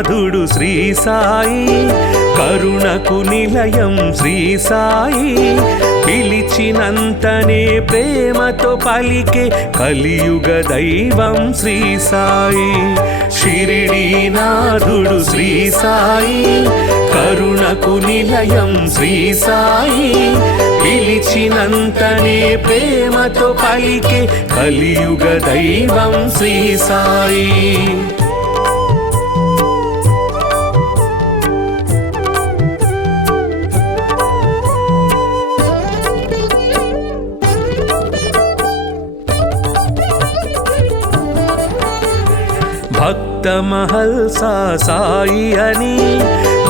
నాథుడు శ్రీ సాయి, కరుణకు నిలయం శ్రీ సాయి, పిలిచినంతనే ప్రేమతో పలికే కలియుగ దైవం శ్రీ సాయి. షిరిడి నాథుడు శ్రీ సాయి, కరుణకు నిలయం శ్రీ సాయి, పిలిచినంతనే ప్రేమతో పలికే కలియుగ దైవం శ్రీ సాయి. భక్త మహల్సా సాయి అని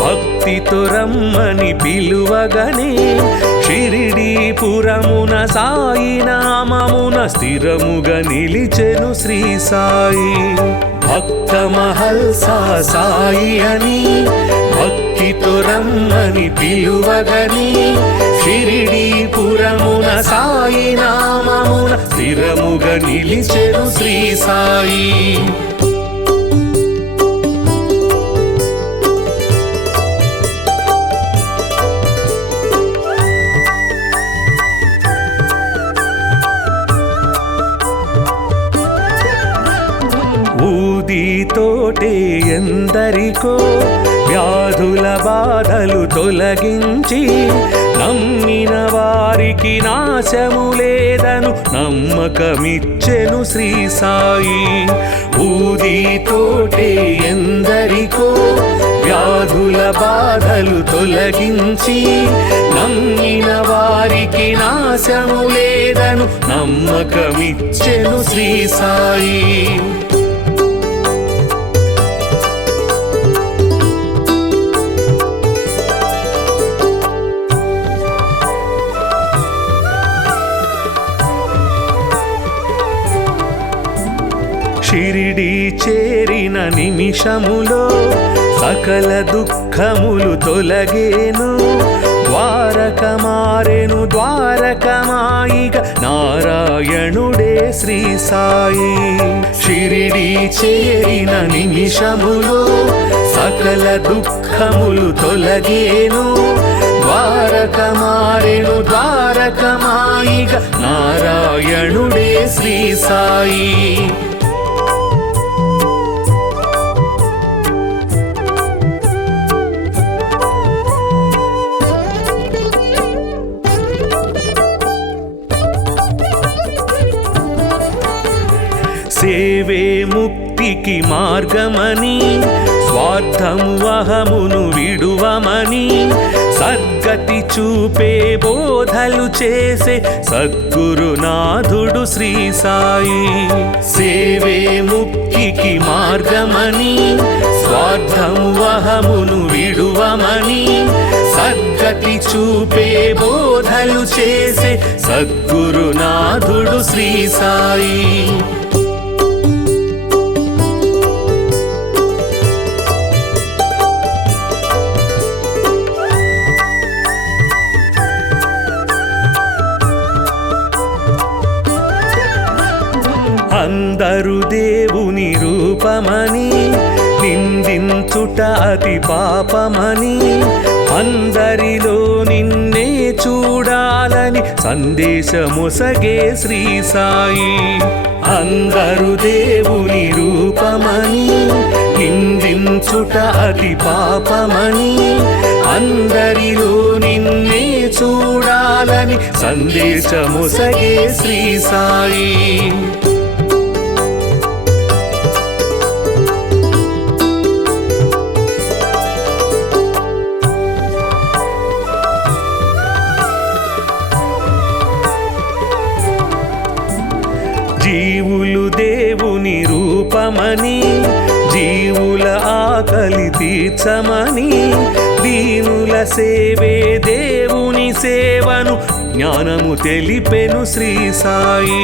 భక్తితో రమ్మని పిలువగనే, షిరిడీపురమున సాయి నామమున స్థిరముగా నిలిచెను శ్రీ సాయి. భక్త మహల్సా సాయి అని భక్తితో రమ్మని పిలువగనే, షిరిడీపురమున సాయి నామమున స్థిరముగా నిలిచెను శ్రీ సాయి. ఊదితోటే ఎందరికో వ్యాధుల బాధలు తొలగించి, నమ్మిన వారికి నాశము లేదను నమ్మకమిచ్చెను శ్రీ సాయి. ఊదితోటే ఎందరికో వ్యాధుల బాధలు తొలగించి, నమ్మిన వారికి నాశము లేదను నమ్మకమిచ్చెను శ్రీ సాయి. షిరిడి చేరిన నిమిషములో సకల దుఃఖములు తొలగేను, ద్వారక మారెను ద్వారకమాయిగ నారాయణుడే శ్రీ సాయి. షిరిడి చేరిన నిమిషములో సకల దుఃఖములు తొలగేను, ద్వారక మారెను ద్వారకమాయిగ నారాయణుడే శ్రీ సాయి. సేవే ముక్తికి మార్గమని, స్వార్థము అహమును విడువమని, సద్గతి చూపే బోధలు చేసే సద్గురునాథుడు శ్రీ సాయి. సేవే ముక్తికి మార్గమని, స్వార్థము అహమును విడువమని, సద్గతి చూపే బోధలు చేసే సద్గురునాథుడు శ్రీ సాయి. అందరు దేవుని రూపమని నిందించుట అతి పాపమని, అందరిలో నిన్నే చూడాలని సందేశమొసగే శ్రీ సాయి. అందరు దేవుని రూపమని నిందించుట అతి పాపమని, అందరిలో నిన్నే చూడాలని సందేశమొసగే శ్రీ సాయి. జీవులు దేవుని రూపమని, జీవుల ఆకలి తీర్చమని, దీనుల సేవే దేవుని సేవను జ్ఞానము తెలిపెను శ్రీ సాయి.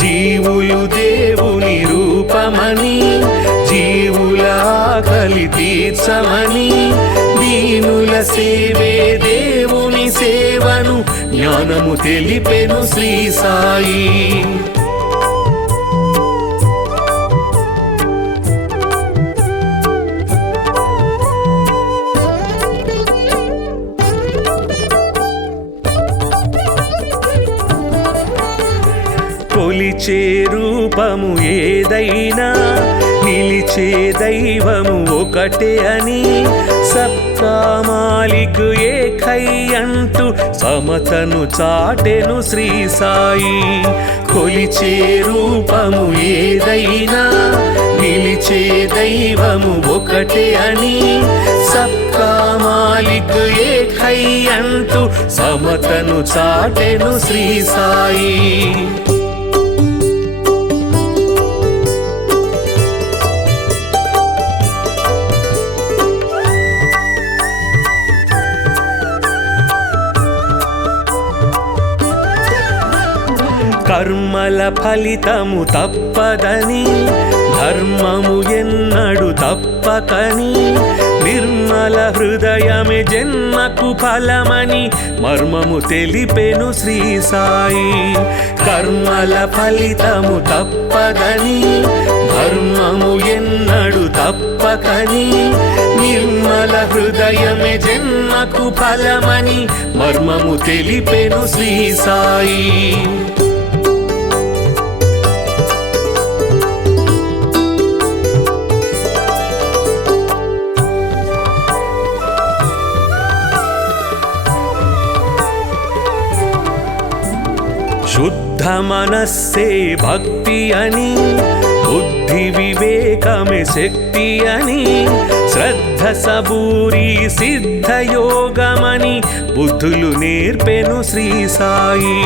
జీవులు దేవుని రూపమని, జీవుల ఆకలి తీర్చమని, దీనుల సేవే దేవుని సేవను జ్ఞానము తెలిపెను శ్రీ సాయి. కొలిచే రూపము ఏదైనా నిలిచే దైవము ఒకటే అని సబ్కా మాలిక్ ఏకై అంటూ సమతను చాటెను శ్రీ సాయి. కొలిచే రూపము ఏదైనా నిలిచే దైవము ఒకటే అని సబ్కా మాలిక్ ఏకై అంటూ సమతను చాటెను శ్రీ సాయి. కర్మల ఫలితము తప్పదని ధర్మము ఎన్నడు తప్పకని నిర్మల హృదయమే జన్మకు ఫలమని మర్మము తెలిపెను శ్రీ సాయి. కర్మల ఫలితము తప్పదని ధర్మము ఎన్నడు తప్పకని నిర్మల హృదయమే జన్మకు ఫలమని మర్మము తెలిపెను శ్రీ సాయి. శుద్ధ మనస్సే భక్తి అని బుద్ధి వివేకమే శక్తి అని శ్రద్ధ సబూరి సిద్ధ యోగమని బుద్ధులు నేర్పెను శ్రీ సాయి.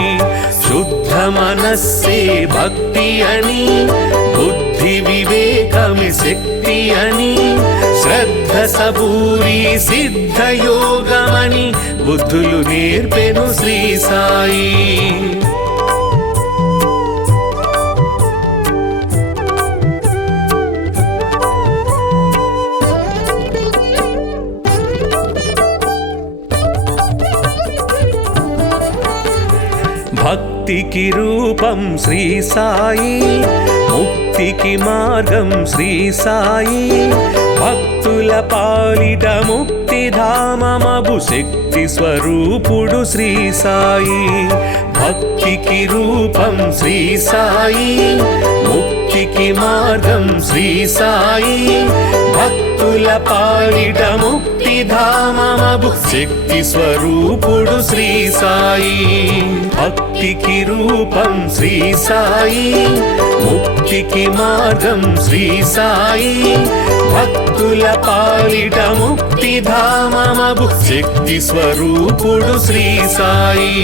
శుద్ధ మనస్సే భక్తి అని బుద్ధి వివేకమే శక్తి అని శ్రద్ధ సబూరి సిద్ధ యోగమని బుద్ధులు నేర్పెను శ్రీ సాయి. భక్తికి రూపం శ్రీ సాయి, ముక్తికి మార్గం శ్రీ సాయి. భక్తుల పాలిట ముక్తిధామమగు శక్తి స్వరూపుడు శ్రీ సాయి. భక్తికి రూపం శ్రీ సాయి, ముక్తికి మార్గం శ్రీ సాయి. భక్తుల పాలిట ముక్తిధామమగు శక్తి స్వరూపుడు శ్రీ సాయి. భక్తికి రూపం శ్రీ సాయి, ముక్తికి మార్గం శ్రీ సాయి. భక్తుల పాలిట ముక్తిధామమగు శక్తి స్వరూపుడు శ్రీ సాయి.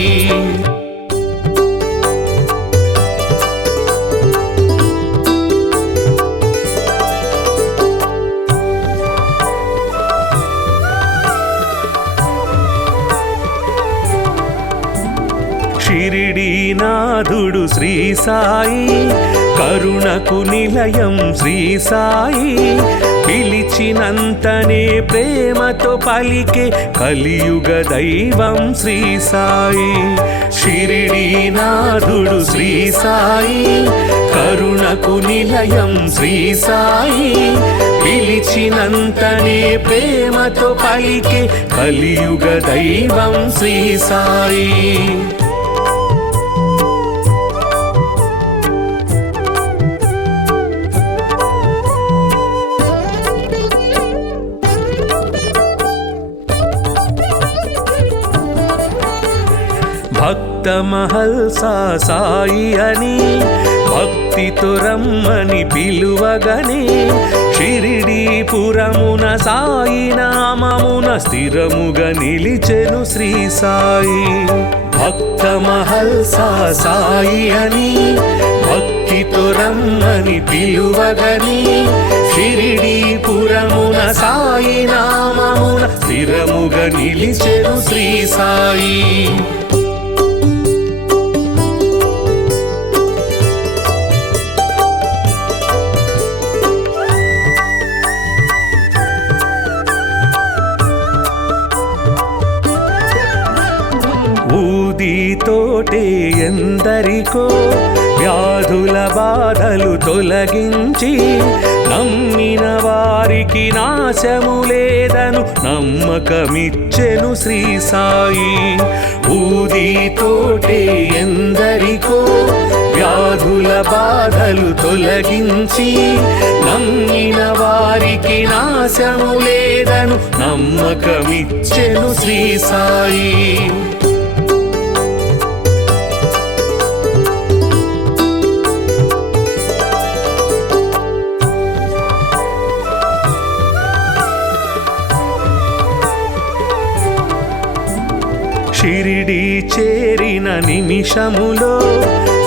షిరిడీనాథుడు శ్రీ సాయి, కరుణకు నిలయం శ్రీ సాయి. పిలిచినంతనే ప్రేమతో పలికే కలియుగ దైవం శ్రీ సాయి. షిరిడీనాథుడు శ్రీ సాయి, కరుణకు నిలయం శ్రీ సాయి. పిలిచినంతనే ప్రేమతో పలికే కలియుగ దైవం శ్రీ సాయి. భక్త మహల్సా సాయి అని భక్తితో రమ్మని పిలువగనే షిరిడీపురమున సాయి నామమున స్థిరముగా నిలిచెను శ్రీ సాయి. భక్త మహల్సా సాయి అని భక్తితో రమ్మని పిలువగనే షిరిడీపురమున సాయి నామమున స్థిరముగా నిలిచెను శ్రీ సాయి. ఊదితోటే ఎందరికో వ్యాధుల బాధలు తొలగించి నమ్మిన వారికి నాశము లేదను నమ్మకమిచ్చెను శ్రీ సాయి. ఊదితోటే ఎందరికో వ్యాధుల బాధలు తొలగించి నమ్మిన వారికి నాశము లేదను నమ్మకమిచ్చెను శ్రీ సాయి. షిరిడి చేరిన నిమిషములో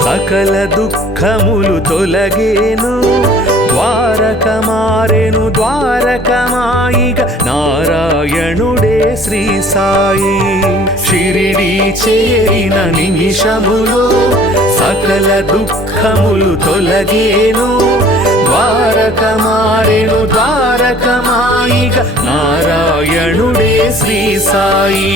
సకల దుఃఖములు తొలగేను, ద్వారక మారెను ద్వారకమాయిగ నారాయణుడే శ్రీ సాయి. షిరిడి చేరిన నిమిషములో సకల దుఃఖములు తొలగేను, ద్వారక మారెను ద్వారకమాయిగ నారాయణుడే శ్రీ సాయి.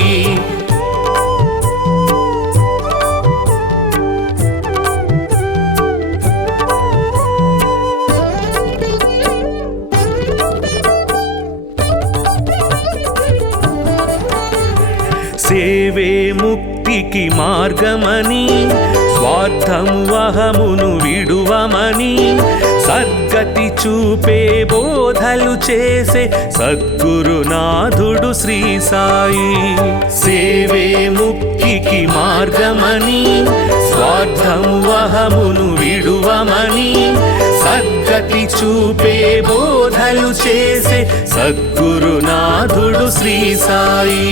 సేవే ముక్తికి మార్గమని స్వార్థము అహమును విడువమని సద్గతి చూపే బోధలు చేసే సద్గురునాథుడు శ్రీ సాయి. సేవే ముక్తికి మార్గమని స్వార్థము అహమును విడువమని సద్గతి చూపే బోధలు చేసే సద్గురునాథుడు శ్రీ సాయి.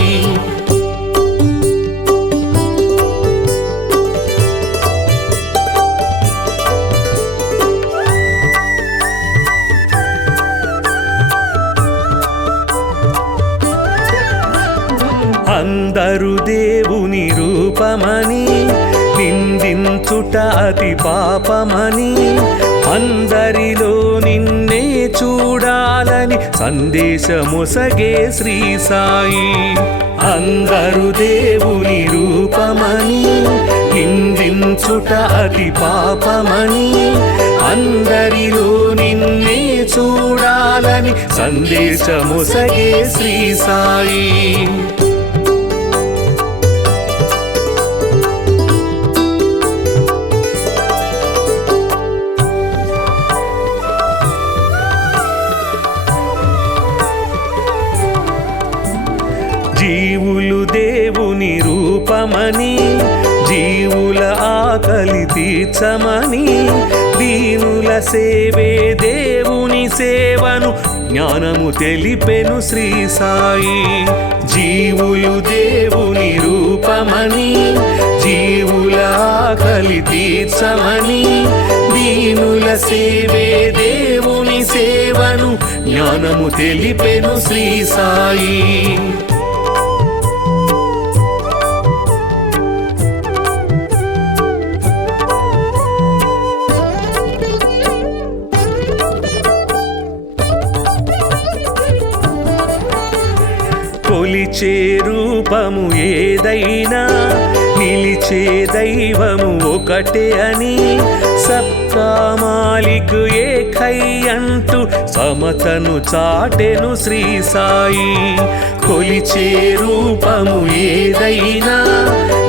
అందరు దేవుని రూపమని నిందించుట అతి పాపమని అందరిలో నిన్నే చూడాలని సందేశమొసగే శ్రీ సాయి. అందరు దేవుని రూపమని నిందించుట అతి పాపమని అందరిలో నిన్నే చూడాలని సందేశమొసగే శ్రీ సాయి. జీవులు దేవుని రూపమని జీవుల ఆకలి తీర్చమని దీనుల సేవే దేవుని సేవను జ్ఞానము తెలిపెను శ్రీ సాయి. జీవులు దేవుని రూపమని జీవుల ఆకలి తీర్చమని దీనుల సేవే దేవుని సేవను జ్ఞానము తెలిపెను శ్రీ సాయి. కొలిచే రూపము ఏదైనా నిలిచే దైవము ఒకటే అని సబ్కా మాలిక్ ఏకై అంటూ సమతను చాటెను శ్రీ సాయి. కొలిచే రూపము ఏదైనా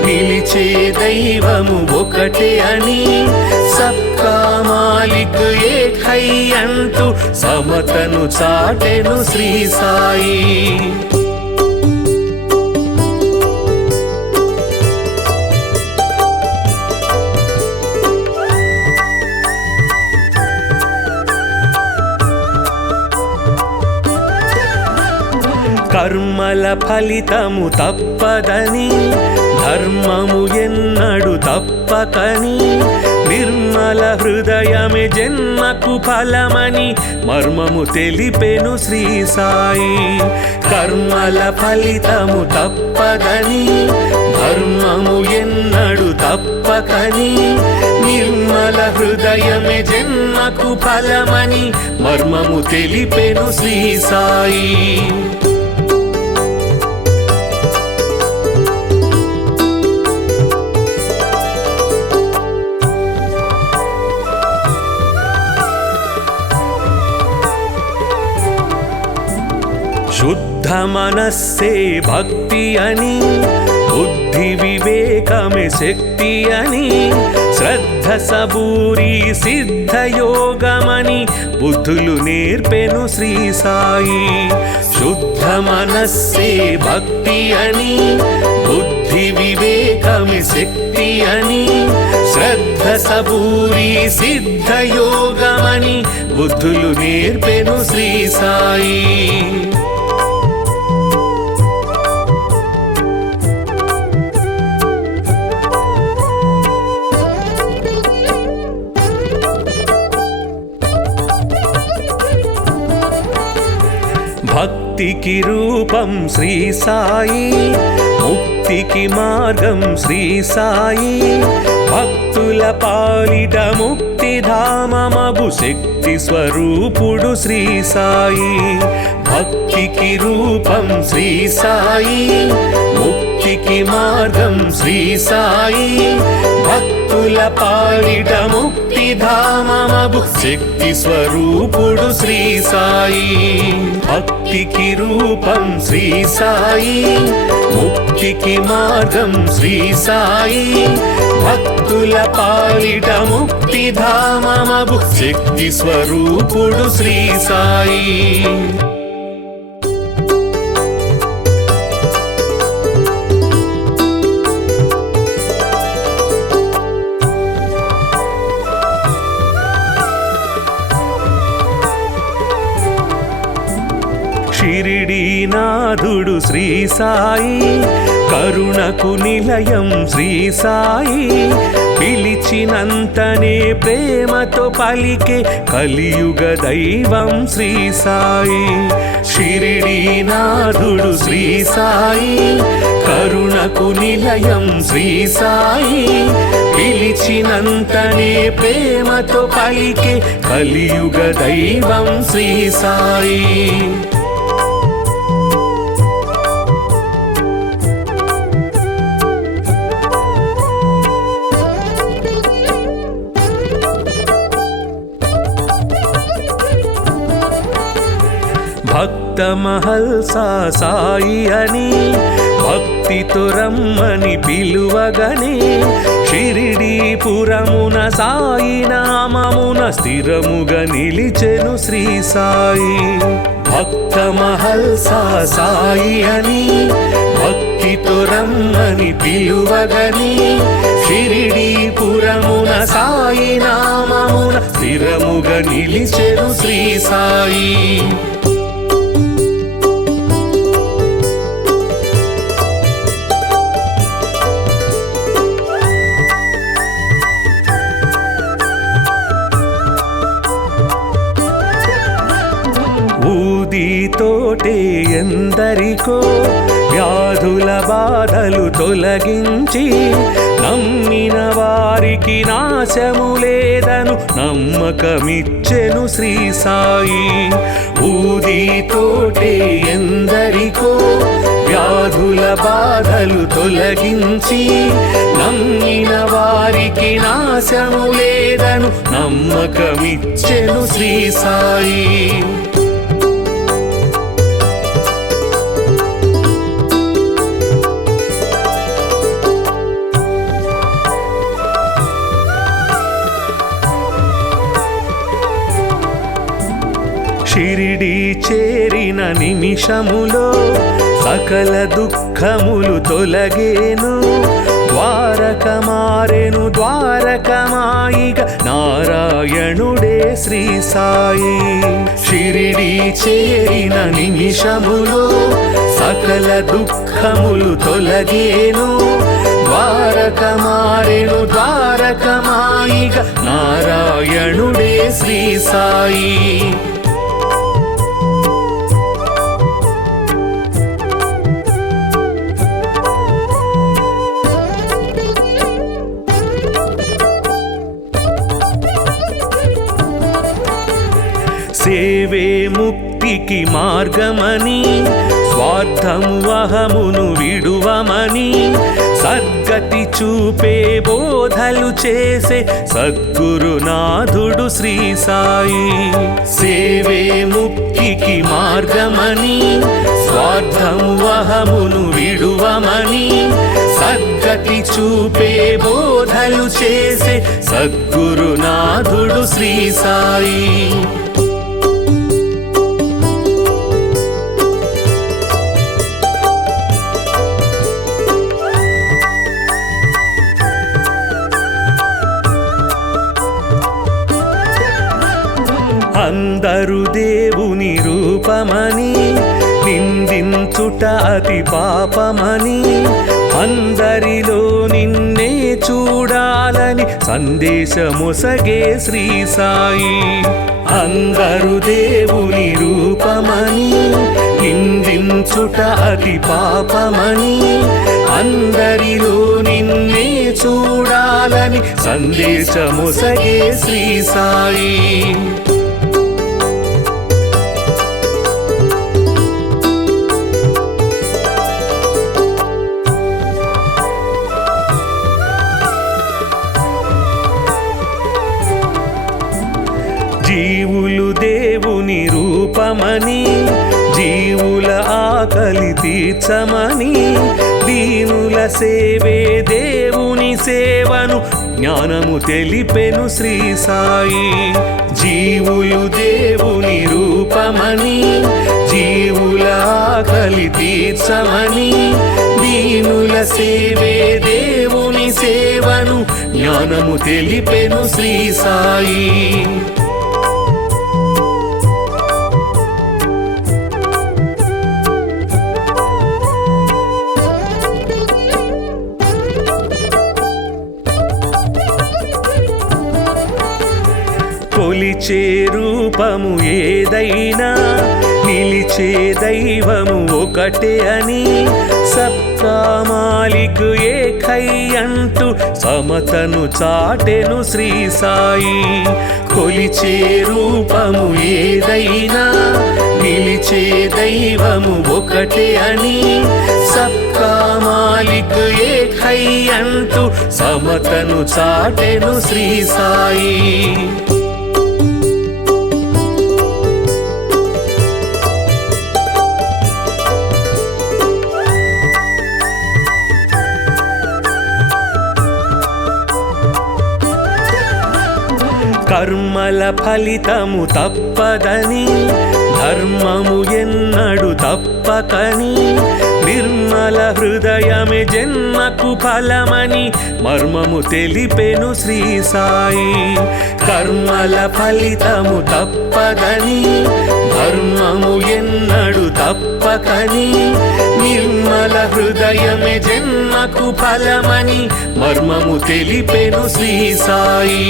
నిలిచే దైవము ఒకటే అని సబ్కా మాలిక్ ఏకై అంటూ సమతను చాటెను శ్రీ సాయి. కర్మల ఫలితము తప్పదని ధర్మము ఎన్నడు తప్పకని నిర్మల హృదయమే జన్మకు ఫలమని మర్మము తెలిపెను శ్రీ సాయి. కర్మల ఫలితము తప్పదని ధర్మము ఎన్నడు తప్పకని నిర్మల హృదయమే జన్మకు ఫలమని మర్మము తెలిపెను శ్రీ సాయి. శుద్ధ మనస్సే భక్తి అని బుద్ధి వివేకమే శక్తి అని, శ్రద్ధ సబూరి సిద్ధయోగమని బుద్ధులు నేర్పెను శ్రీ సాయి. శుద్ధ మనస్సే భక్తి అని, బుద్ధి వివేకమి శక్తి అని, శ్రద్ధ సబూరి సిద్ధయోగమని బుద్ధులు నేర్పెను శ్రీ సాయి. భక్తికి రూపం శ్రీ సాయి, ముక్తికి మార్గం శ్రీ సాయి, భక్తుల పాలిట ముక్తిధామమగు శక్తి స్వరూపుడు శ్రీ సాయి. భక్తికి రూపం శ్రీ సాయి, ముక్తికి మార్గం శ్రీ సాయి, భక్తుల పాలిట ముక్తిధామమగు శక్తి స్వరూపుడు శ్రీ సాయి. భక్తికి రూపం శ్రీ సాయి, ముక్తికి మార్గం శ్రీ సాయి, భక్తుల పాలిట ముక్తిధామమగు శక్తి స్వరూపుడు శ్రీ సాయి. షిరిడీనాథుడు శ్రీ సాయి, కరుణకు నిలయం శ్రీ సాయి, పిలిచినంతనే ప్రేమతో పలికే కలియుగ దైవం శ్రీ సాయి. షిరిడీనాథుడు శ్రీ సాయి, కరుణకు నిలయం శ్రీ సాయి, పిలిచినంతనే ప్రేమతో పలికే కలియుగ దైవం శ్రీ సాయి. భక్త మహల్సా సాయి అని, భక్తితో రమ్మని పిలువగనే, షిరిడీపురమున సాయి నామమున స్థిరముగా నిలిచెను శ్రీ సాయి. భక్త మహల్సా సాయి అని, భక్తితో రమ్మని పిలువగనే, షిరిడీపురమున సాయి నామమున స్థిరముగా నిలిచెను శ్రీ సాయి. ఊదితోటే ఎందరికో వ్యాధుల బాధలు తొలగించి, నమ్మిన వారికి నాశము లేదను నమ్మకమిచ్చెను శ్రీ సాయి. ఊదితోటే ఎందరికో వ్యాధుల బాధలు తొలగించి, నమ్మిన వారికి నాశము లేదను నమ్మకమిచ్చెను శ్రీ సాయి. షిరిడీ చేరిన నిమిషములో సకల దుఃఖములు తొలగేను, ద్వారక మారెను ద్వారకమాయిగ నారాయణుడే శ్రీ సాయి. షిరిడీ చేరిన నిమిషములో సకల దుఃఖములు తొలగేను, ద్వారక మారెను ద్వారకమాయిగ నారాయణుడే శ్రీ సాయి. సేవే ముక్తికి మార్గమని, స్వార్థము అహమును విడువమని, సద్గతి చూపే బోధలు చేసే సద్గురునాథుడు శ్రీ సాయి. సేవే ముక్తికి మార్గమని, స్వార్థము అహమును విడువమని, సద్గతి సద్గతి చూపే బోధలు చేసే సద్గురునాథుడు శ్రీ సాయి. అందరు దేవుని రూపమని నిందించుట అతి పాపమని, అందరిలో నిన్నే చూడాలని సందేశమొసగే శ్రీ సాయి. అందరు దేవుని రూపమని నిందించుట అతి పాపమని, అందరిలో నిన్నే చూడాలని సందేశమొసగే శ్రీ సాయి. జీవులు దేవుని రూపమని, జీవుల ఆకలి తీర్చమని, దీనుల సేవే దేవుని సేవను జ్ఞానము తెలిపెను శ్రీ సాయి. జీవులు దేవుని రూపమని, జీవుల ఆకలి తీర్చమని, దీనుల సేవే దేవుని సేవను జ్ఞానము తెలిపెను శ్రీ సాయి. కొలిచే రూపము ఏదైనా నిలిచే దైవము ఒకటే అని, సబ్కా మాలిక్ ఏకై అంటూ సమతను చాటెను శ్రీ సాయి. కొలిచే రూపము ఏదైనా నిలిచే దైవము ఒకటే అని, సబ్కా మాలిక్ ఏకై అంటూ సమతను చాటెను శ్రీ సాయి. కర్మల ఫలితము తప్పదని, ధర్మము ఎన్నడు తప్పకని, నిర్మల హృదయమే జన్మకు ఫలమని మర్మము తెలిపెను శ్రీ సాయి. కర్మల ఫలితము తప్పదని, ధర్మము ఎన్నడు తప్పకని, నిర్మల హృదయమే జన్మకు ఫలమని మర్మము తెలిపెను శ్రీ సాయి.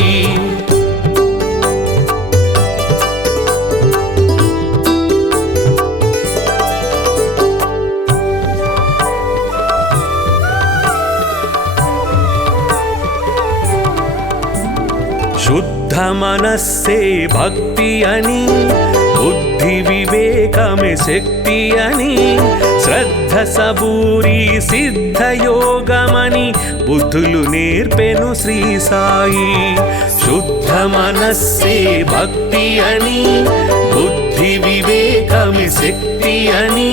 శుద్ధ మనస్సే భక్తి అని, బుద్ధి వివేకమే శక్తి అని, శ్రద్ధ సబూరి సిద్ధయోగమని బుద్ధులు నేర్పెను శ్రీ సాయి. శుద్ధ మనస్సే భక్తి అని, బుద్ధి వివేకమే శక్తి అని,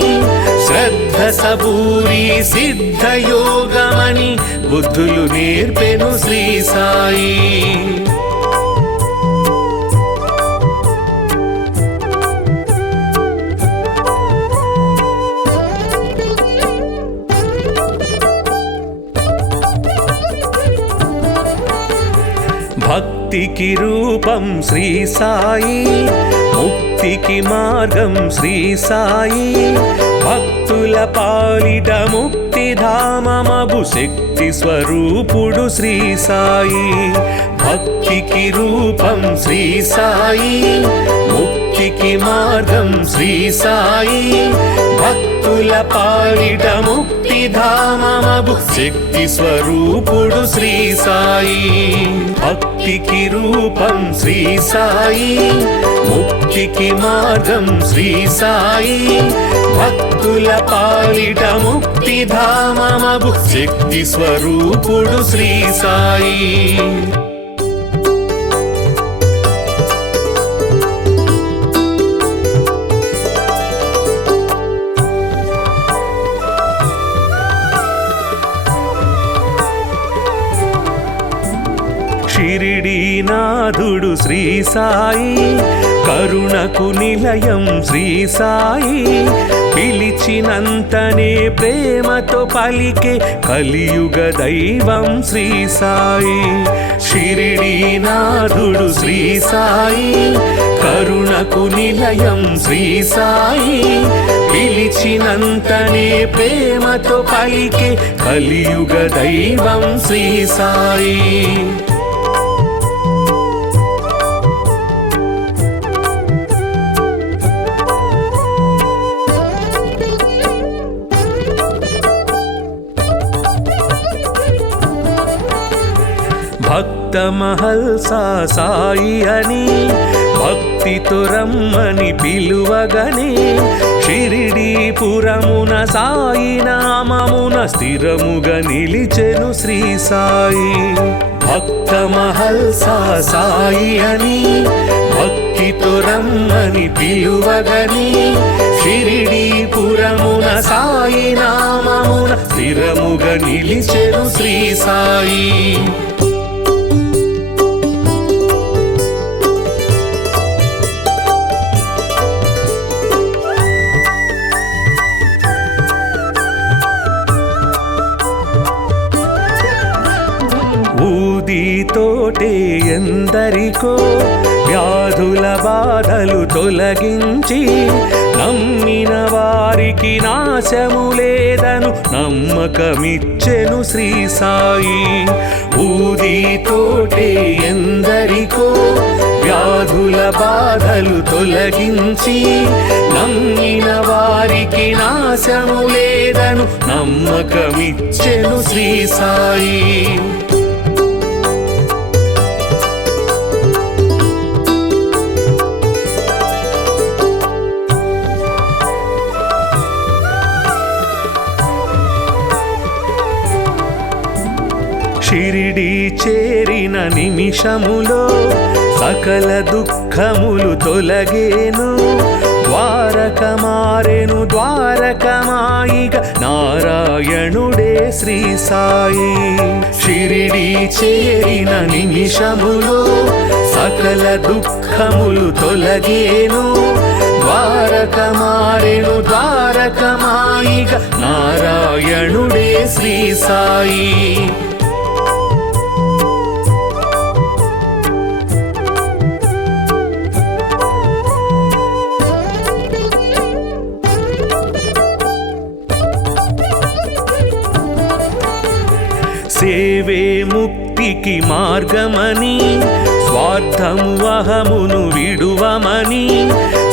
శ్రద్ధ సబూరి సిద్ధయోగమని బుద్ధులు నేర్పెను శ్రీ సాయి. భక్తికి రూపం శ్రీ సాయి, ముక్తికి మార్గం శ్రీ సాయి, భక్తుల పాలిట ముక్తిధామమగు శక్తి స్వరూపుడు శ్రీ సాయి. భక్తికి రూపం శ్రీ సాయి, ముక్తికి మార్గం శ్రీ సాయి, భక్తుల పాలిట ముక్తిధామమగు శక్తి స్వరూపుడు శ్రీ సాయి. భక్తికి రూపం శ్రీ సాయి, ముక్తికి మార్గం శ్రీ సాయి, భక్తుల పాలిట ముక్తిధామమగు శక్తి స్వరూపుడు శ్రీ సాయి. షిరిడీనాథుడు శ్రీ సాయి, కరుణకు నిలయం శ్రీ సాయి, పిలిచినంతనే ప్రేమతో పలికే కలియుగ దైవం శ్రీ సాయి. షిరిడీనాథుడు శ్రీ సాయి, కరుణకు నిలయం శ్రీ సాయి, పిలిచినంతనే ప్రేమతో పలికే కలియుగ దైవం శ్రీ సాయి. భక్త మహల్సా సాయి అని భక్తితో రమ్మని పిలువగనే, షిరిడీపురమున సాయి నామమున స్థిరముగా నిలిచెను శ్రీ సాయి. భక్త మహల్సా సాయి అని భక్తితో రమ్మని పిలువగనే, షిరిడీపురమున సాయి నామమున స్థిరముగా నిలిచెను శ్రీ సాయి. ఊదితోటే ఎందరికో వ్యాధుల బాధలు తొలగించి, నమ్మిన వారికి నాశము లేదను నమ్మకమిచ్చెను శ్రీ సాయి. ఊదితోటే ఎందరికో వ్యాధుల బాధలు తొలగించి, నమ్మిన వారికి నాశము లేదను నమ్మకమిచ్చెను శ్రీ సాయి. షిరిడీ చేరిన నిమిషములో సకల దుఃఖములు తొలగేను, ద్వారక మారెను ద్వారకమాయిగా నారాయణుడే శ్రీ సాయి. షిరిడీ చేరిన నిమిషములో సకల దుఃఖములు తొలగేను, ద్వారక మారెను ద్వారకమాయిగా నారాయణుడే శ్రీ సాయి. సేవే ముక్తికి మార్గమని, స్వార్థము అహమును విడువమని,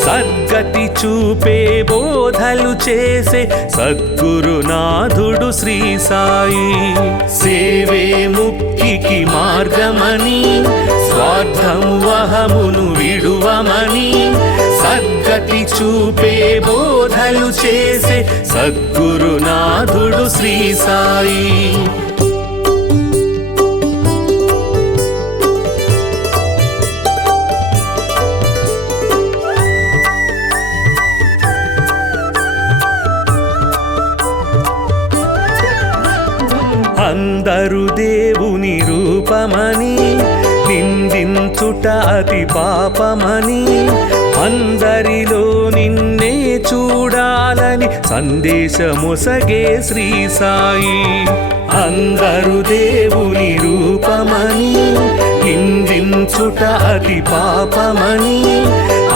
సద్గతి చూపే బోధలు చేసే సద్గురునాథుడు శ్రీ సాయి. సేవే ముక్తికి మార్గమని, స్వార్థము అహమును విడువమని, సద్గతి చూపే బోధలు చేసే సద్గురునాథుడు శ్రీ సాయి. అందరు దేవుని రూపమని నిందించుట అతి పాపమని, అందరిలో నిన్నే చూడాలని సందేశమొసగే శ్రీ సాయి. అందరు దేవుని రూపమని నిందించుట అతి పాపమని,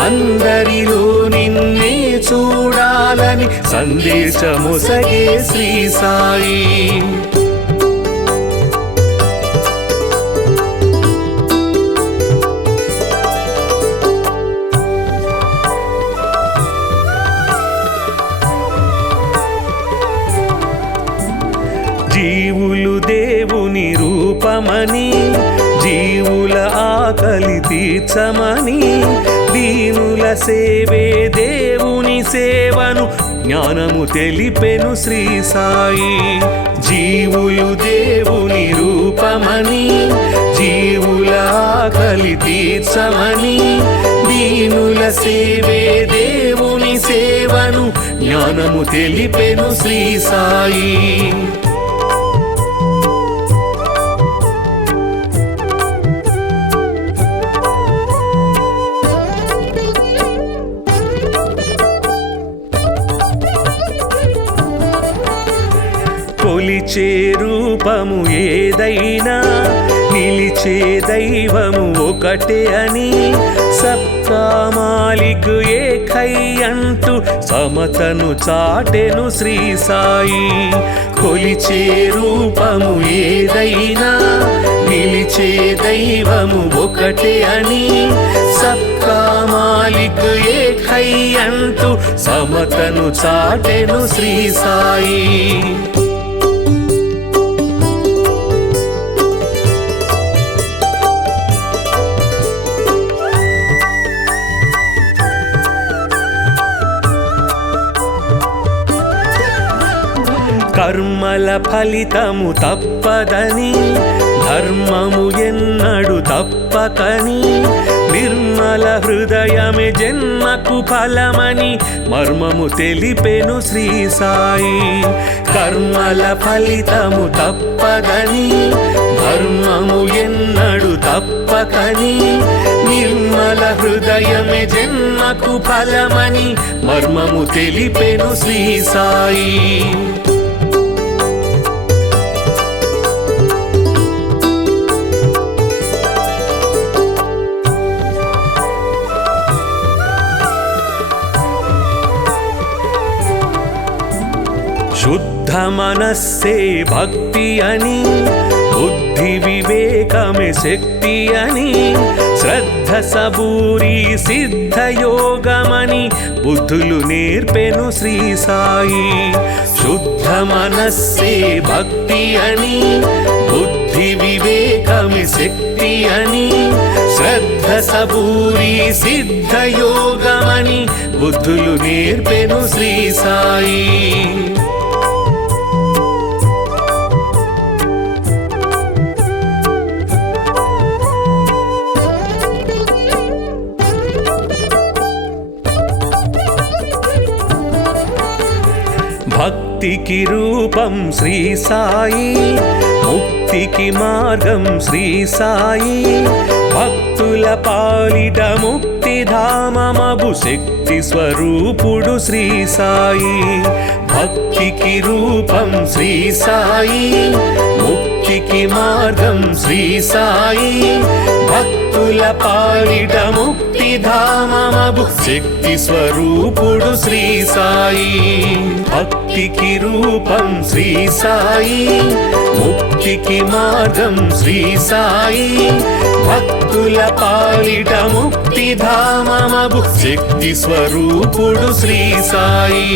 అందరిలో నిన్నే చూడాలని సందేశమొసగే శ్రీ సాయి. జీవులు దేవుని రూపమని, జీవుల ఆకలి తీర్చమని, దీనుల సేవే దేవుని సేవను జ్ఞానము తెలిపెను శ్రీ సాయి. జీవులు దేవుని రూపమని, జీవుల ఆకలి తీర్చమని, దీనుల సేవే దేవుని సేవను జ్ఞానము తెలిపెను శ్రీ సాయి. రూపము ఏదైనా నిలిచే దైవము ఒకటే అని సబ్కా మాలిక్ ఏకై అంటూ సమతను చాటెను శ్రీ సాయి. కొలిచే రూపము ఏదైనా నిలిచే దైవము ఒకటే అని సబ్కా మాలిక్ ఏకై అంటూ సమతను చాటెను శ్రీ సాయి. కర్మల ఫలితము తప్పదని ధర్మము ఎన్నడు తప్పకని నిర్మల హృదయమే జన్మకు ఫలమని మర్మము తెలిపెను శ్రీ సాయి. కర్మల ఫలితము తప్పదని ధర్మము ఎన్నడు తప్పకని నిర్మల హృదయమే జన్మకు ఫలమని మర్మము తెలిపెను శ్రీ సాయి. శుద్ధ మనస్సే భక్తి అని బుద్ధి వివేకమే శక్తి అని శ్రద్ధ సబూరి సిద్ధ యోగమని బుద్ధులు నేర్పెను శ్రీ సాయి. శుద్ధ మనస్సే భక్తి అని బుద్ధి వివేకమే శక్తి అని శ్రద్ధ సబూరి సిద్ధ యోగమని బుద్ధులు నేర్పెను శ్రీ సాయి. భక్తికి రూపం శ్రీ సాయి, ముక్తికి మార్గం శ్రీ సాయి. భక్తుల పాలిట ముక్తిధామమగు శక్తి స్వరూపుడు శ్రీ సాయి. భక్తికి రూపం శ్రీ సాయి, ముక్తికి మార్గం శ్రీ సాయి. భక్తుల పాలిట ముక్తిధామమగు శక్తి స్వరూపుడు శ్రీ సాయి. భక్తికి రూపం శ్రీ సాయి, ముక్తికి మార్గం శ్రీ సాయి. భక్తుల పాలిట ముక్తిధామమగు శక్తి స్వరూపుడు శ్రీ సాయి.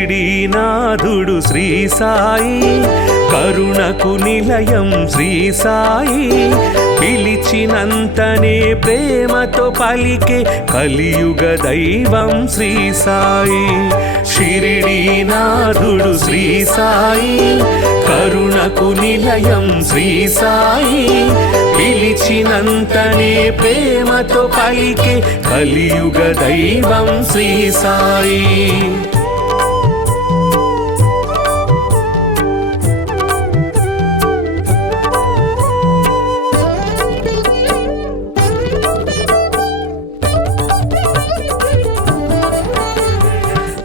షిరిడీనాథుడు శ్రీ సాయి, కరుణకు నిలయం శ్రీ సాయి. పిలిచినంతనే ప్రేమతో పలికే కలియుగ దైవం శ్రీ సాయి. షిరిడీనాథుడు శ్రీ సాయి, కరుణకు నిలయం శ్రీ సాయి. పిలిచినంతనే ప్రేమతో పలికే కలియుగ దైవం శ్రీ సాయి.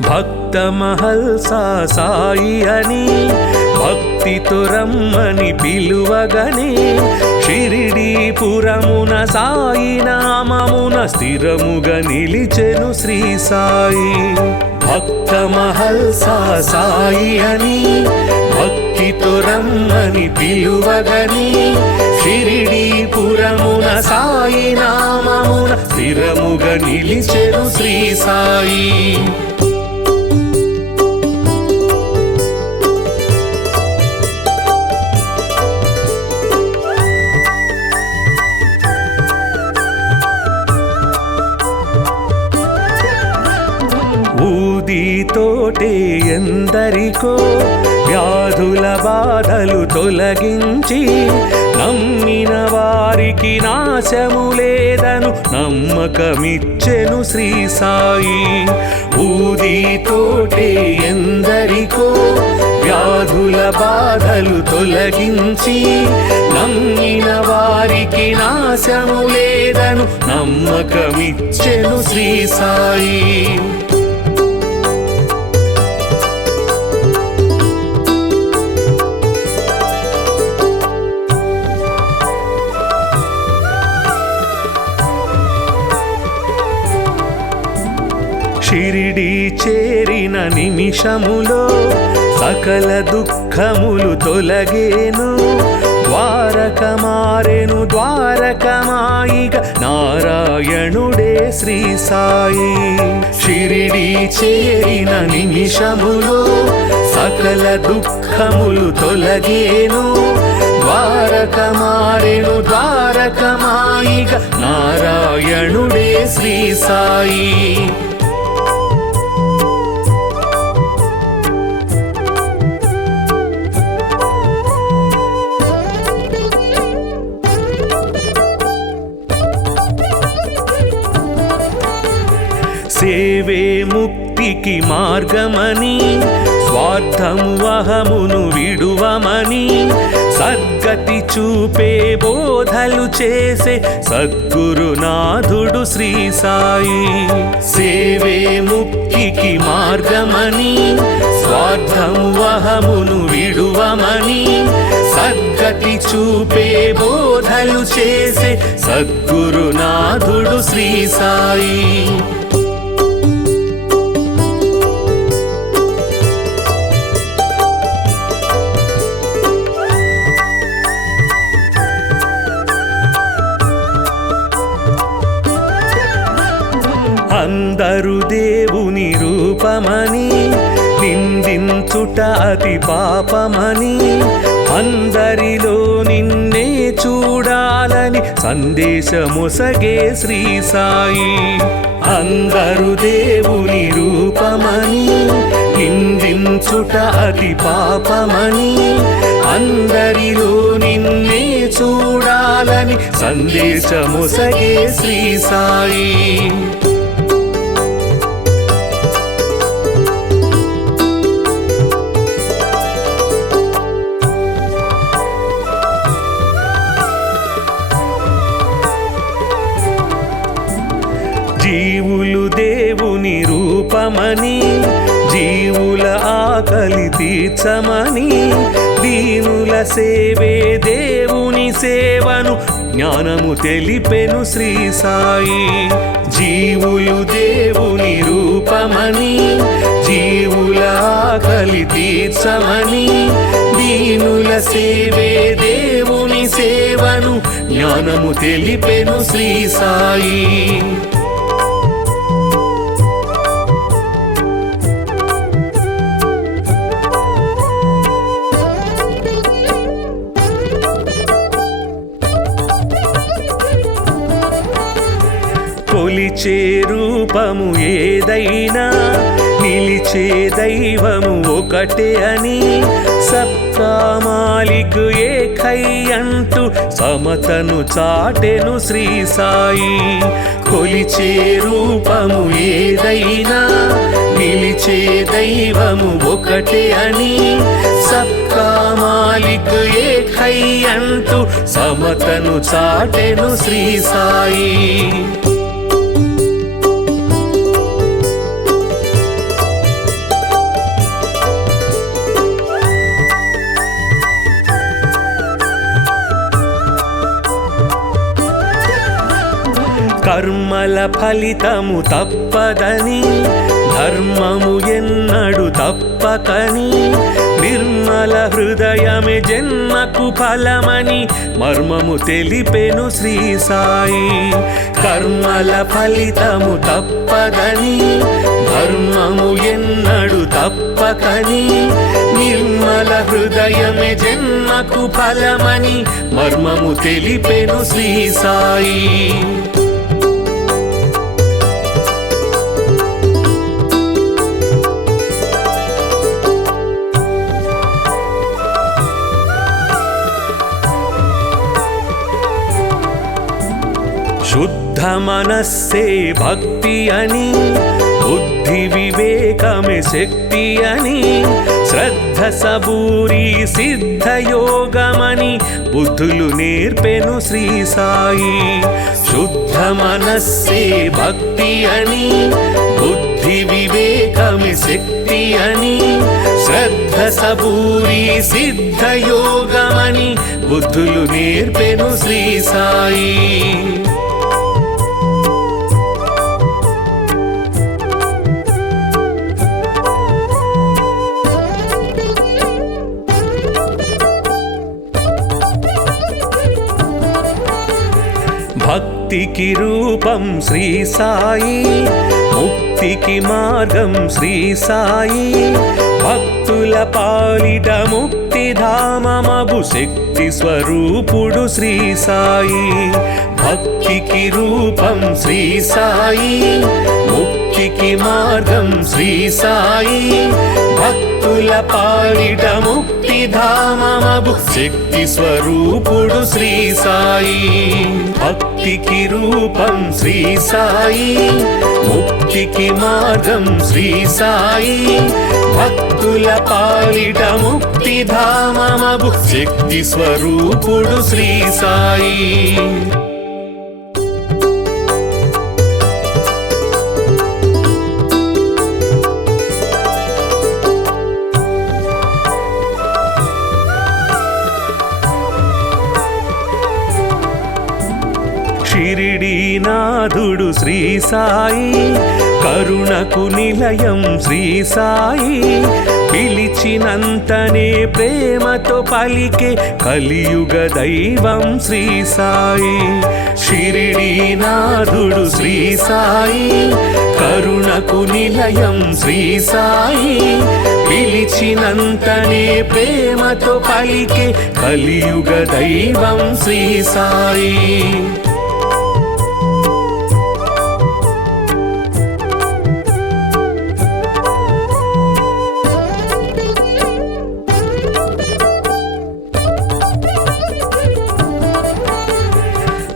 భక్త మహల్సా సాయి అని భక్తితో రమ్మని పిలువగనే షిరిడీపురమున సాయి నామమున స్థిరముగా నిలిచెను శ్రీ సాయి. భక్త మహల్సా సాయి అని భక్తితో రమ్మని పిలువగనే షిరిడీపురమున సాయి నామమున స్థిరముగా నిలిచెను శ్రీ సాయి. ఊదితోటే ఎందరికో వ్యాధుల బాధలు తొలగించి నమ్మిన వారికి నాశము లేదను నమ్మకమిచ్చెను శ్రీ సాయి. ఊదితోటే ఎందరికో వ్యాధుల బాధలు తొలగించి నమ్మిన వారికి నాశము లేదను నమ్మకమిచ్చెను శ్రీ సాయి. షిరిడి చేరిన నిమిషములో సకల దుఃఖములు తొలగేను, ద్వారక మారెను ద్వారకమాయిగ నారాయణుడే శ్రీ సాయి. షిరిడి చేరిన నిమిషములో సకల దుఃఖములు తొలగేను, ద్వారక మారెను ద్వారకమాయిగ నారాయణుడే శ్రీ సాయి. సేవే ముక్తికి మార్గమని, స్వార్థము అహమును విడువమని, సద్గతి చూపే బోధలు చేసే సద్గురునాథుడు శ్రీ సాయి. సేవే ముక్తికి మార్గమని, స్వార్థము అహమును విడువమని, సద్గతి చూపే బోధలు చేసే సద్గురునాథుడు శ్రీ సాయి. అందరు దేవుని రూపమని నిందించుట అతి పాపమని, అందరిలో నిన్నే చూడాలని సందేశమొసగే శ్రీ సాయి. అందరు దేవుని రూపమని నిందించుట అతి పాపమని, అందరిలో నిన్నే చూడాలని సందేశమొసగే శ్రీ సాయి. జీవులు దేవుని రూపమని, జీవుల ఆకలి తీర్చమని, దీనుల సేవే దేవుని సేవను జ్ఞానము తెలిపెను శ్రీ సాయి. జీవులు దేవుని రూపమని, జీవుల ఆకలి తీర్చమని, దీనుల సేవే దేవుని సేవను జ్ఞానము తెలిపెను శ్రీ సాయి. కొలిచే రూపము ఏదైనా నిలిచే దైవము ఒకటే అని, సబ్కా మాలిక్ ఏకై అంటూ సమతను చాటెను శ్రీ సాయి. కొలిచే రూపము ఏదైనా నిలిచే దైవము ఒకటే అని, సబ్కా మాలిక్ ఏకై అంటూ సమతను చాటెను శ్రీ సాయి. కర్మల ఫలితము తప్పదని, ధర్మము ఎన్నడు తప్పకని, నిర్మల హృదయమే జన్మకు ఫలమని మర్మము తెలిపెను శ్రీ సాయి. కర్మల ఫలితము తప్పదని, ధర్మము ఎన్నడు తప్పకని, నిర్మల హృదయమే జన్మకు ఫలమని మర్మము తెలిపెను శ్రీ సాయి. శుద్ధ మనస్సే భక్తి అని, బుద్ధి వివేకమే శక్తి అని, శ్రద్ధ సబూరి సిద్ధయోగమని బుద్ధులు నేర్పెను శ్రీ సాయి. శుద్ధ మనస్సే భక్తి అని, బుద్ధి వివేకమే శక్తి అని, శ్రద్ధ సబూరి సిద్ధయోగమని బుద్ధులు నేర్పెను శ్రీ సాయి. భక్తికి రూపం శ్రీ సాయి, ముక్తికి మార్గం శ్రీ సాయి, భక్తుల పాలిట ముక్తిధామమగు శక్తి స్వరూపుడు శ్రీ సాయి. భక్తికి రూపం శ్రీ సాయి, ముక్తికి మార్గం శ్రీ సాయి, భక్తుల పాలిట ముక్తిధామమగు శక్తి స్వరూపుడు శ్రీ సాయి. భక్తికి రూపం శ్రీ సాయి, ముక్తికి మార్గం శ్రీ సాయి, భక్తుల పాలిట ముక్తిధామమగు శక్తి స్వరూపుడు శ్రీ సాయి. షిరిడీనాథుడు శ్రీ సాయి, కరుణకు నిలయం శ్రీ సాయి, పిలిచినంతనే ప్రేమతో పలికే కలియుగ దైవం శ్రీ సాయి. షిరిడీనాథుడు శ్రీ సాయి, కరుణకు నిలయం శ్రీ సాయి, పిలిచినంతనే ప్రేమతో పలికే కలియుగ దైవం శ్రీ సాయి.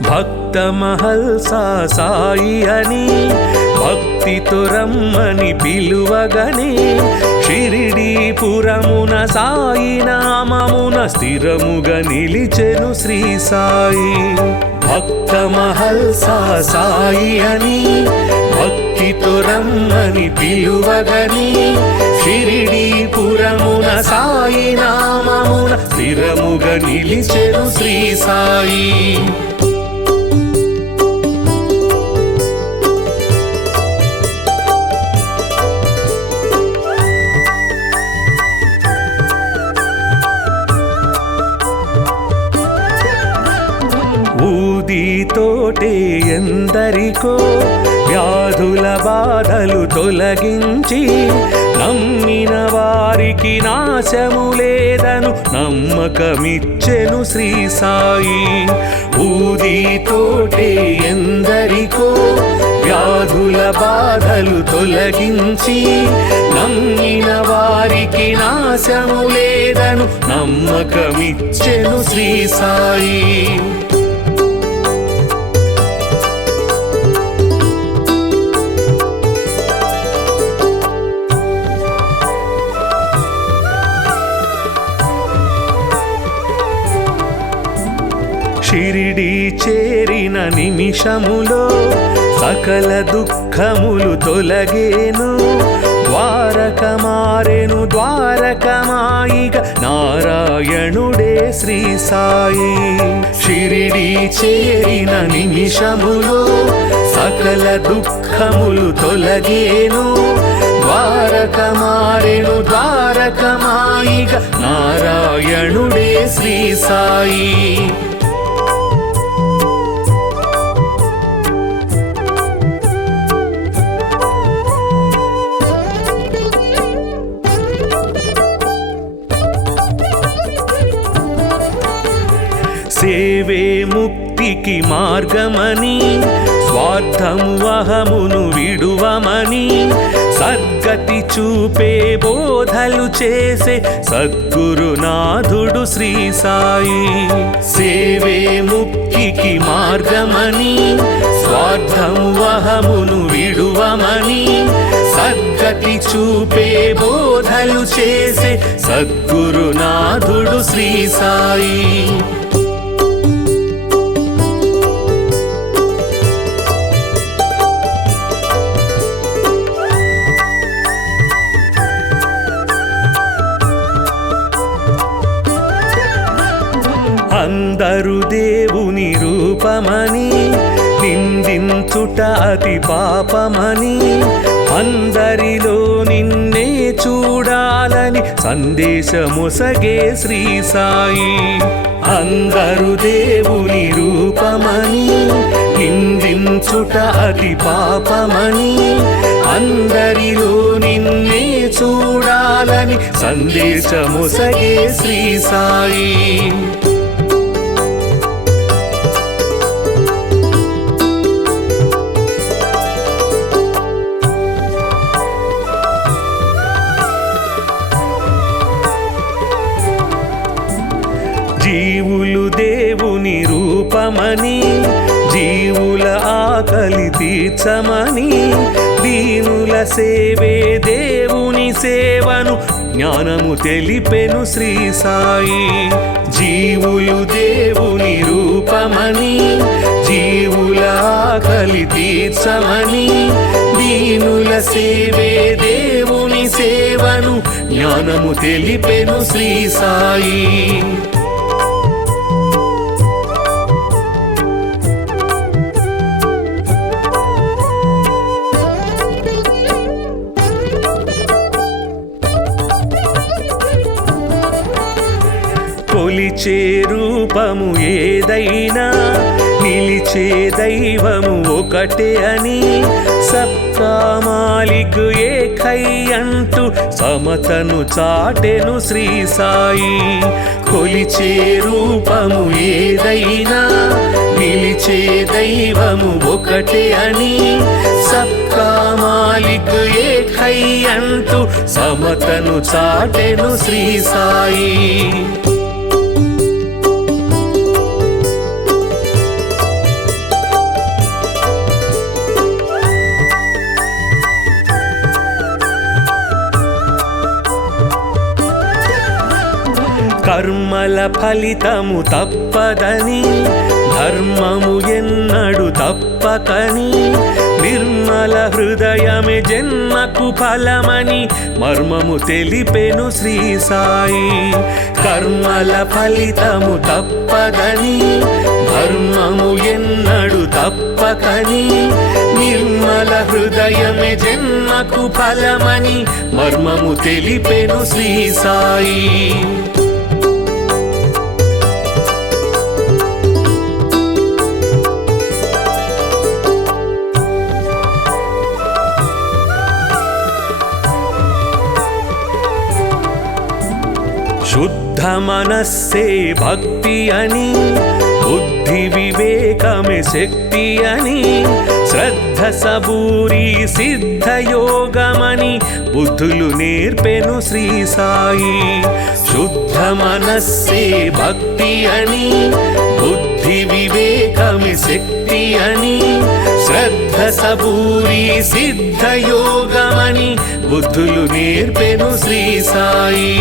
భక్త మహల్సా సాయి అని, భక్తితో రమ్మని పిలువగనే, షిరిడీపురమున సాయి నామమున స్థిరముగా నిలిచెను శ్రీ సాయి. భక్త మహల్సా సాయి అని, భక్తితో రమ్మని పిలువగనే, షిరిడీపురమున సాయి నామమున స్థిరముగా నిలిచెను శ్రీ సాయి. ఊదితోటే ఎందరికో వ్యాధుల బాధలు తొలగించి, నమ్మిన వారికి నాశము లేదను నమ్మకమిచ్చెను శ్రీ సాయి. ఊదితోటే ఎందరికో వ్యాధుల బాధలు తొలగించి, నమ్మిన వారికి నాశము లేదను నమ్మకమిచ్చెను శ్రీ సాయి. షిరిడీ చేరిన నిమిషములో సకల దుఃఖములు తొలగేను, ద్వారక మారెను ద్వారకమాయిగ నారాయణుడే శ్రీ సాయి. షిరిడీ చేరిన నిమిషములో సకల దుఃఖములు తొలగేను, ద్వారక మారెను ద్వారకమాయిగ నారాయణుడే శ్రీ సాయి. సేవే ముక్తికి మార్గమని, స్వార్థము అహమును విడువమని సద్గతి చూపే బోధలు చేసే సద్గురునాథుడు శ్రీ సాయి. సేవే ముక్తికి మార్గమని స్వార్థము అహమును విడువమని సద్గతి చూపే బోధలు చేసే సద్గురునాథుడు శ్రీ సాయి. అందరు దేవుని రూపమని నిందించుట అతి పాపమని అందరిలో నిన్నే చూడాలని సందేశమొసగే శ్రీ సాయి. అందరు దేవుని రూపమని నిందించుట అతి పాపమని అందరిలో నిన్నే చూడాలని సందేశమొసగే శ్రీ సాయి. జీవులు దేవుని రూపమని జీవుల ఆకలి తీర్చమని దీనుల సేవే దేవుని సేవను జ్ఞానము తెలిపెను శ్రీ సాయి. జీవులు దేవుని రూపమని జీవుల ఆకలి తీర్చమని దీనుల సేవే దేవుని సేవను జ్ఞానము తెలిపెను శ్రీ సాయి. కొలిచే రూపము ఏదైనా నిలిచే దైవము ఒకటే అని సబ్కా మాలిక్ ఏకై అంటూ సమతను చాటెను శ్రీ సాయి. కొలిచే రూపము ఏదైనా నిలిచే దైవము ఒకటే అని సబ్కా మాలిక్ ఏకై అంటూ సమతను చాటెను శ్రీ సాయి. కర్మల ఫలితము తప్పదని ధర్మము ఎన్నడు తప్పకని నిర్మల హృదయమే జన్మకు ఫలమని మర్మము తెలిపెను శ్రీ సాయి. కర్మల ఫలితము తప్పదని ధర్మము ఎన్నడు తప్పకని నిర్మల హృదయమే జన్మకు ఫలమని మర్మము తెలిపెను శ్రీ సాయి. శుద్ధ మనస్సే భక్తి అని బుద్ధి వివేకమే శక్తి అని శ్రద్ధ సబూరి సిద్ధయోగమని బుద్ధులు నేర్పెను శ్రీ సాయి. శుద్ధ మనస్సే భక్తి అని బుద్ధి వివేకమే శక్తి అని శ్రద్ధ సబూరి సిద్ధయోగమని బుద్ధులు నేర్పెను శ్రీ సాయి.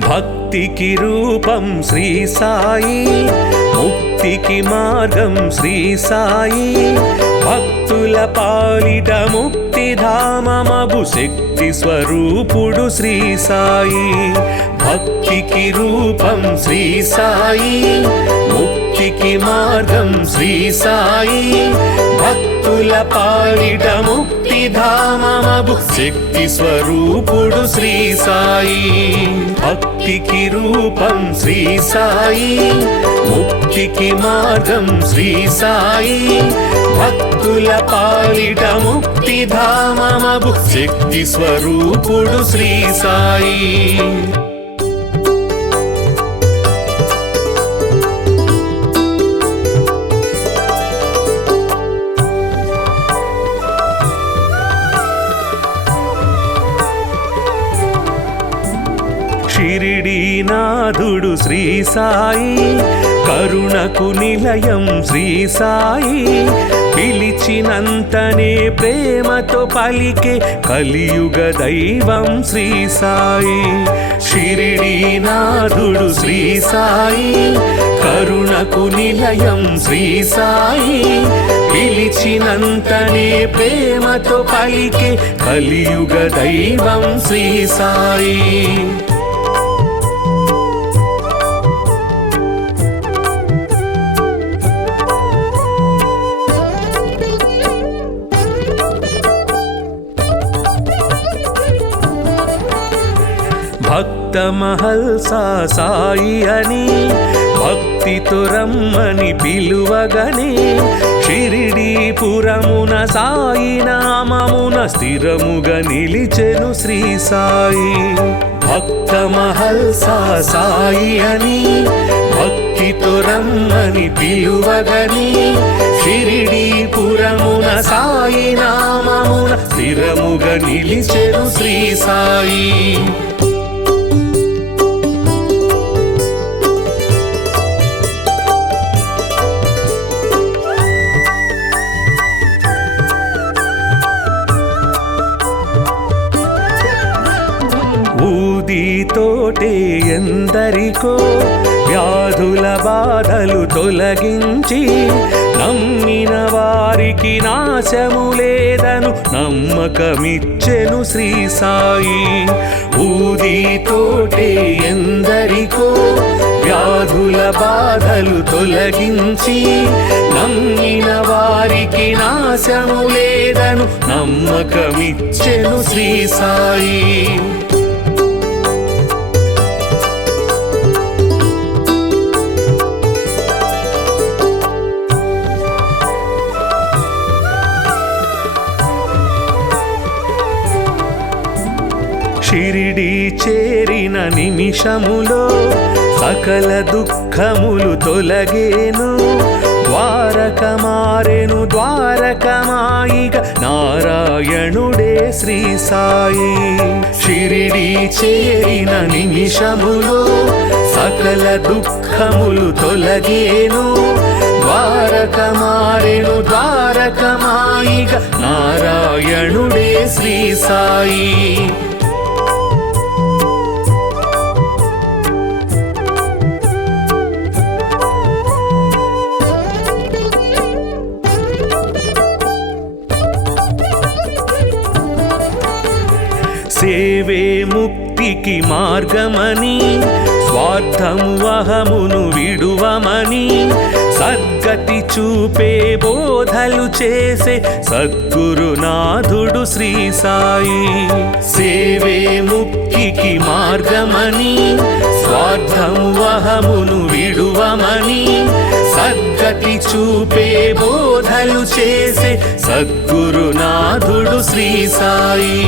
భక్తికి రూపం శ్రీ సాయి, ముక్తికి మార్గం శ్రీ సాయి. భక్తుల పాలిట ముక్తిధామమగు శక్తి స్వరూపుడు శ్రీ సాయి. భక్తికి రూపం శ్రీ సాయి, ముక్తికి ముక్తికి మార్గం శ్రీ సాయి భక్తుల పాలిట ముక్తిధామమగు శక్తి స్వరూపుడు శ్రీ సాయి భక్తికి రూపం శ్రీ సాయి ముక్తికి మార్గం శ్రీ సాయి భక్తుల పాలిట ముక్తిధామమగు శక్తి స్వరూపుడు శ్రీ సాయి షిరిడీనాథుడు శ్రీ సాయి కరుణకు నిలయం శ్రీ సాయి పిలిచినంతనే ప్రేమతో పలికే కలియుగ దైవం శ్రీ సాయి షిరిడీనాథుడు శ్రీ సాయి కరుణకు నిలయం శ్రీ సాయి పిలిచినంతనే ప్రేమతో పలికే కలియుగ దైవం శ్రీ సాయి భక్త మహల్సా సాయి అని భక్తితో రమ్మని పిలువగనే షిరిడీపురమున సాయి నామమున స్థిరముగా నిలిచెను శ్రీ సాయి భక్త మహల్సా సాయి అని భక్తితో రమ్మని పిలువగనే షిరిడీపురమున సాయి నామమున స్థిరముగా నిలిచెను శ్రీ సాయి ఊదితోటే ఎందరికో వ్యాధుల బాధలు తొలగించి నమ్మిన వారికి నాశము లేదను నమ్మకమిచ్చెను శ్రీ సాయి ఊదితోటే ఎందరికో వ్యాధుల బాధలు తొలగించి నమ్మిన వారికి నాశము లేదను నమ్మకమిచ్చెను శ్రీ సాయి షిరిడీ చేరిన నిమిషములో సకల దుఃఖములు తొలగేను ద్వారక మారెను ద్వారకమాయిగ నారాయణుడే శ్రీ సాయి షిరిడీ చేరిన నిమిషములో సకల దుఃఖములు తొలగేను ద్వారక మారెను ద్వారకమాయిగ నారాయణుడే శ్రీ సాయి సేవే ముక్తికి మార్గమని స్వార్థము అహమును విడువమని సద్గతి చూపే బోధలు చేసే సద్గురునాథుడు శ్రీ సాయి సేవే ముక్తికి మార్గమని స్వార్థము అహమును విడువమని సద్గతి చూపే బోధలు చేసే సద్గురునాథుడు శ్రీ సాయి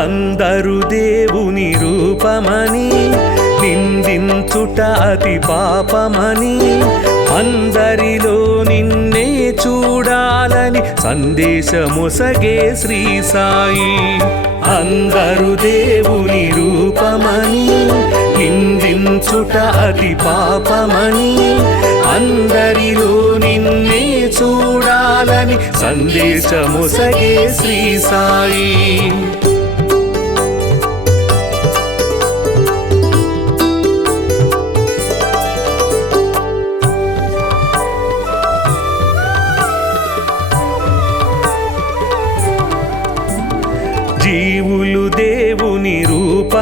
అందరు దేవుని రూపమని నిందించుట అతి పాపమని అందరిలో నిన్నే చూడాలని సందేశమొసగే శ్రీ సాయి అందరు దేవుని రూపమని నిందించుట అతి పాపమని అందరిలో నిన్నే చూడాలని సందేశమొసగే శ్రీ సాయి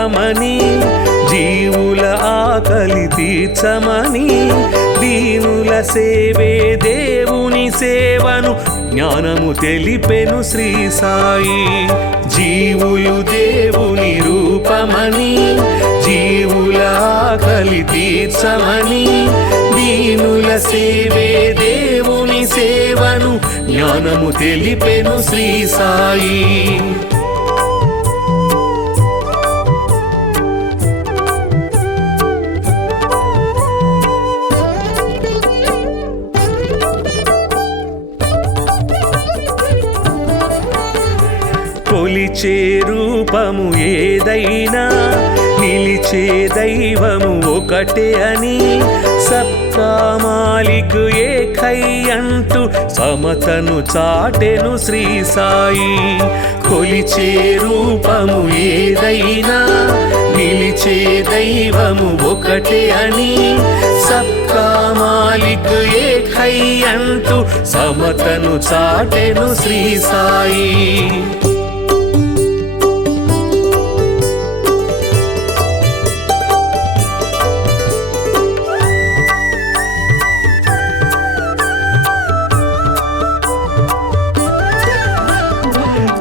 రూపమని జీవుల ఆకలి తీర్చమని దీనుల సేవే దేవుని సేవను జ్ఞానము తెలిపెను శ్రీ సాయి. జీవులు దేవుని రూపమని జీవుల ఆకలి తీర్చమని దీనుల సేవే దేవుని సేవను జ్ఞానము తెలిపెను శ్రీ సాయి. కొలిచే రూపము ఏదైనా నిలిచే దైవము ఒకటే అని సబ్కా మాలిక్ ఏకై అంటూ సమతను చాటెను శ్రీ సాయి. కొలిచే రూపము ఏదైనా నిలిచే దైవము ఒకటే అని సబ్కా మాలిక్ ఏకై అంటూ సమతను చాటెను శ్రీ సాయి.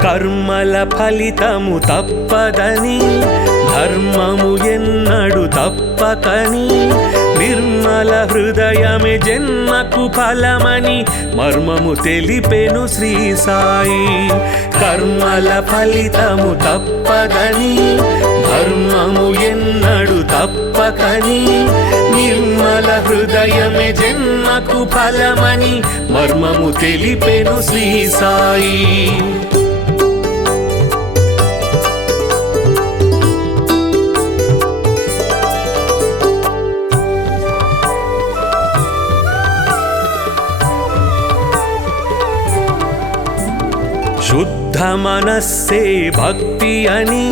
కర్మల ఫలితము తప్పదని ధర్మము ఎన్నడు తప్పకని నిర్మల హృదయమే జన్మకు ఫలమని మర్మము తెలిపెను శ్రీ సాయి. కర్మల ఫలితము తప్పదని ధర్మము ఎన్నడు తప్పకని నిర్మల హృదయమే జన్మకు ఫలమని మర్మము తెలిపెను శ్రీ సాయి. శుద్ధ మనస్సే భక్తి అని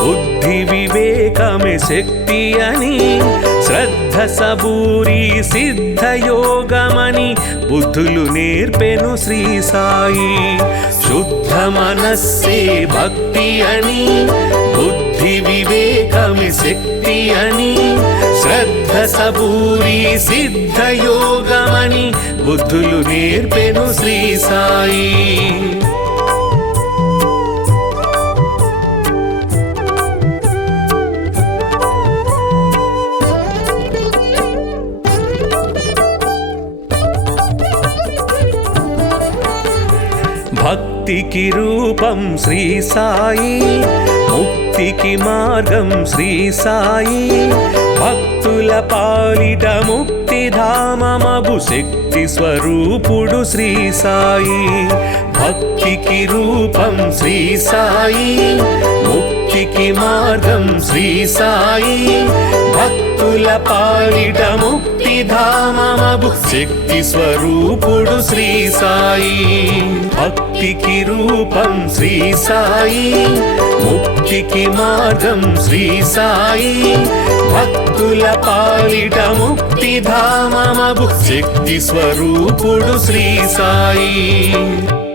బుద్ధి వివేకమే శక్తి అని శ్రద్ధ సబూరి సిద్ధ యోగమని బుద్ధులు నేర్పెను శ్రీ సాయి. శుద్ధ మనస్సే భక్తి అని బుద్ధి వివేకమే శక్తి అని శ్రద్ధ సబూరి సిద్ధ యోగమని బుద్ధులు నేర్పెను శ్రీ సాయి. భక్తికి రూపం శ్రీ సాయి ముక్తికి మార్గం శ్రీ సాయి. భక్తుల పాలిట ముక్తిధామమగు శక్తి స్వరూపుడు శ్రీ సాయి. భక్తికి రూపం శ్రీ సాయి ముక్తికి మార్గం శ్రీ సాయి. భక్తుల పాలిట ముక్తిధామమగు శక్తి స్వరూపుడు శ్రీ సాయి. భక్తికి రూపం శ్రీ సాయి ముక్తికి మార్గం శ్రీ సాయి. భక్తుల పాలిట ముక్తిధామమగు శక్తి స్వరూపుడు శ్రీ సాయి.